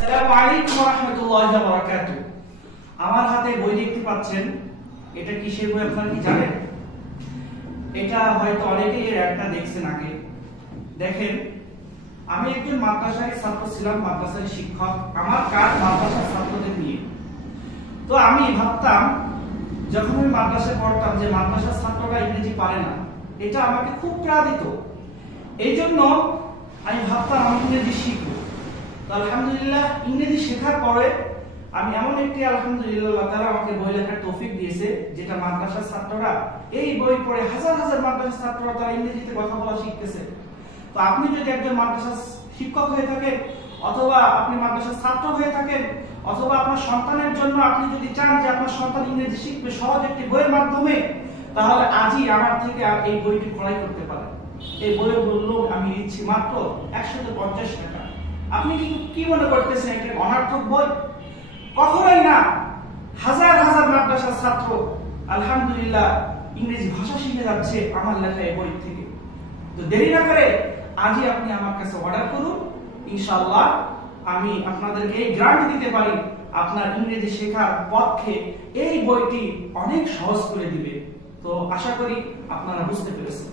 আসসালামু আলাইকুম ওয়া রাহমাতুল্লাহি ওয়া বারাকাতুহু। আমার হাতে বই দেখতে পাচ্ছেন, এটা কিসের বই আপনারা কি জানেন? এটা হয়তো অনেকেই এর একটা দেখছেন আগে। দেখেন, আমি একজন মাদ্রাসার ছাত্র ছিলাম, মাদ্রাসার শিক্ষক। আমার কাজ মাদ্রাসার ছাত্রদের নিয়ে। তো আমি ভাবতাম, যখন আমি মাদ্রাসায় পড়তাম, যে মাদ্রাসার ছাত্ররা ইংরেজি পারে না, এটা আমাকে খুব প্রেরণা দিত। এই জন্য আমি ভাবতাম আমি ইংরেজি শিখবো। আলহামদুলিল্লাহ, ইংরেজি শেখার পরে আমি এমন একটি আলহামদুলিল্লাহ আল্লাহ তাআলা আমাকে বই লেখার তৌফিক দিয়েছে, যেটা মাদ্রাসার ছাত্ররা এই বই পড়ে হাজার হাজার মাদ্রাসার ছাত্ররা তারা ইংরেজিতে কথা বলা শিখতেছে। তো আপনি যদি একজন মাদ্রাসার শিক্ষক হয়ে থাকেন, অথবা আপনি মাদ্রাসার ছাত্র হয়ে থাকেন, অথবা আপনার সন্তানের জন্য আপনি যদি চান যে আপনার সন্তান ইংরেজি শিখবে সহজ একটি বইয়ের মাধ্যমে, তাহলে আজই আমার থেকে এই বইটি ক্রয় করতে পারেন। এই বইয়ের মূল্য আমি দিচ্ছি মাত্র 150 টাকা। আপনি কি মনে করতেছেন এটা অনর্থক বই? কখনোই না। হাজার হাজার মাদ্রাসার ছাত্র আলহামদুলিল্লাহ ইংরেজি ভাষা শিখে যাচ্ছে আমার লেখা এই বই থেকে। তো দেরি না করে আজই আপনি আমার কাছে অর্ডার করুন। ইনশাআল্লাহ আমি আপনাদেরকে এই গ্যারান্টি দিতে পারি, আপনার ইংরেজি শেখার পক্ষে এই বইটি অনেক সহজ করে দিবে। তো আশা করি আপনারা বুঝতে পেরেছেন।